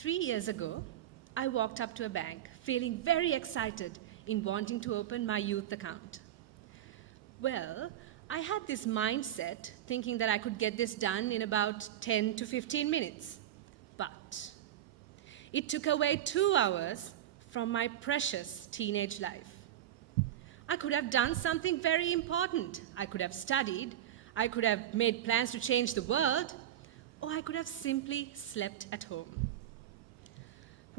3 years ago, I walked up to a bank feeling very excited in wanting to open my youth account. Well, I had this mindset thinking that I could get this done in about 10 to 15 minutes. But it took away 2 hours from my precious teenage life. I could have done something very important. I could have studied, I could have made plans to change the world, or I could have simply slept at home.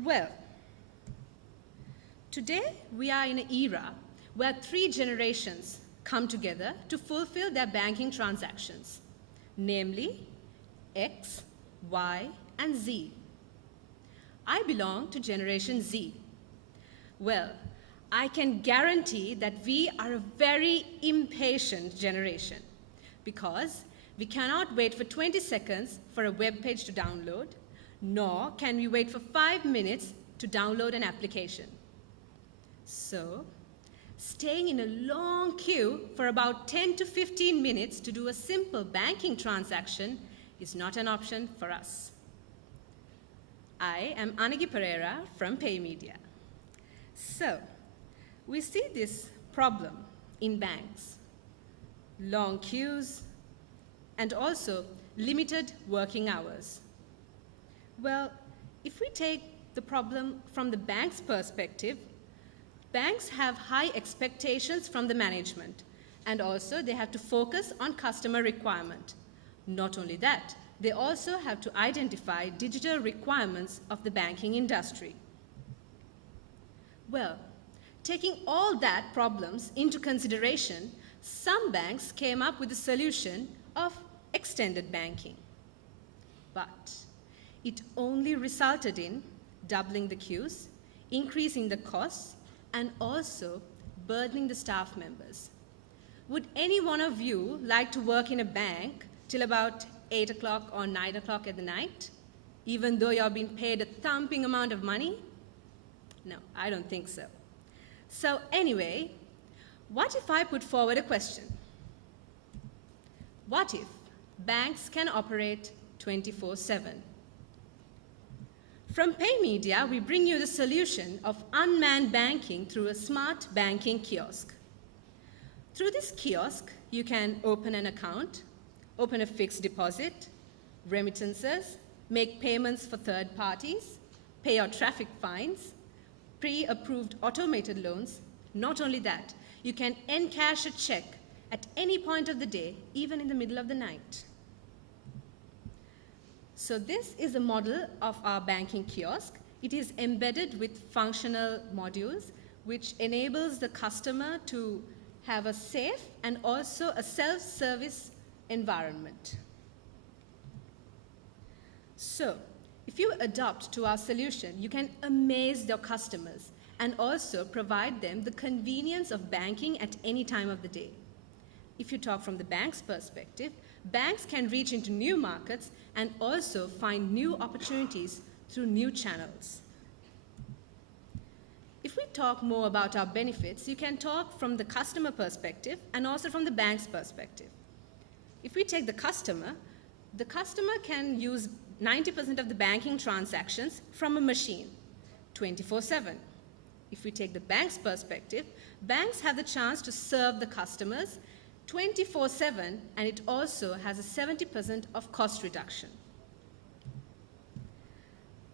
Well, today we are in an era where 3 generations come together to fulfill their banking transactions, namely X, Y, and Z. I belong to Generation Z. Well, I can guarantee that we are a very impatient generation because we cannot wait for 20 seconds for a web page to download, nor can we wait for 5 minutes to download an application. So, staying in a long queue for about 10 to 15 minutes to do a simple banking transaction is not an option for us. I am Anagi Pereira from Paymedia. So, we see this problem in banks: long queues and also limited working hours. Well, if we take the problem from the bank's perspective, banks have high expectations from the management, and also they have to focus on customer requirement. Not only that, they also have to identify digital requirements of the banking industry. Well, taking all that problems into consideration, some banks came up with a solution of extended banking. But it only resulted in doubling the queues, increasing the costs, and also burdening the staff members. Would any one of you like to work in a bank till about 8 o'clock or 9 o'clock at the night, even though you're being paid a thumping amount of money? No, I don't think so. So anyway, what if I put forward a question? What if banks can operate 24/7? From Paymedia, we bring you the solution of unmanned banking through a smart banking kiosk. Through this kiosk, you can open an account, open a fixed deposit, remittances, make payments for third parties, pay your traffic fines, pre-approved automated loans. Not only that, you can encash a check at any point of the day, even in the middle of the night. So this is a model of our banking kiosk. It is embedded with functional modules, which enables the customer to have a safe and also a self-service environment. So, if you adopt to our solution, you can amaze your customers and also provide them the convenience of banking at any time of the day. If you talk from the bank's perspective, banks can reach into new markets and also find new opportunities through new channels. If we talk more about our benefits, you can talk from the customer perspective and also from the bank's perspective. If we take the customer can use 90% of the banking transactions from a machine, 24/7. If we take the bank's perspective, banks have the chance to serve the customers 24/7, and it also has a 70% of cost reduction.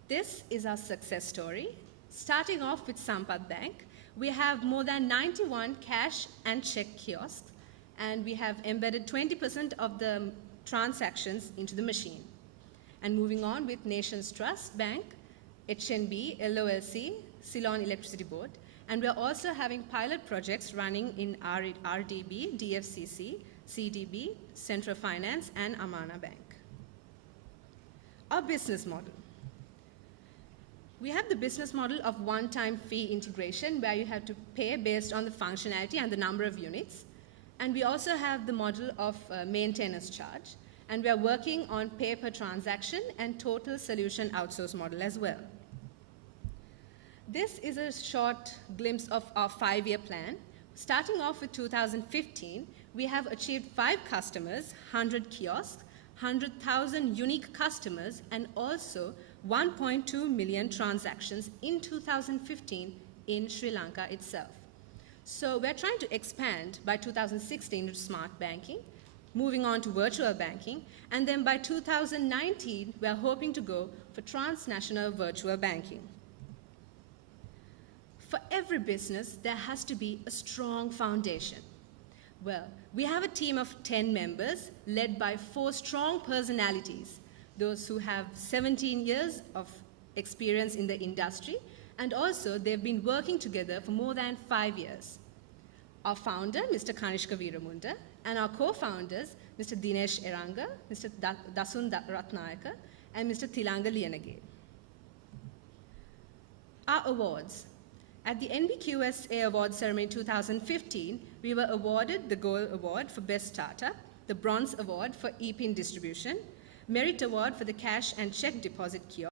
This is our success story. Starting off with Sampath Bank, we have more than 91 cash and check kiosks, and we have embedded 20% of the transactions into the machine. And moving on with Nations Trust Bank, HNB, LOLC, Ceylon Electricity Board, and we're also having pilot projects running in RDB, DFCC, CDB, Central Finance, and Amana Bank. Our business model. We have the business model of one-time fee integration where you have to pay based on the functionality and the number of units. And we also have the model of maintenance charge. And we are working on pay per transaction and total solution outsource model as well. This is a short glimpse of our 5-year plan. Starting off with 2015, we have achieved 5 customers, 100 kiosks, 100,000 unique customers and also 1.2 million transactions in 2015 in Sri Lanka itself. So we're trying to expand by 2016 to smart banking, moving on to virtual banking, and then by 2019, we're hoping to go for transnational virtual banking. For every business, there has to be a strong foundation. Well, we have a team of 10 members led by 4 strong personalities, those who have 17 years of experience in the industry, and also they've been working together for more than 5 years. Our founder, Mr. Kanishka Veeramunda, and our co-founders, Mr. Dinesh Eranga, Mr. Dasun Ratnayaka, and Mr. Tilanga Liyanage. Our awards. At the NBQSA Award Ceremony 2015, we were awarded the Gold Award for Best Startup, the Bronze Award for ePIN Distribution, Merit Award for the Cash and Check Deposit Kiosk,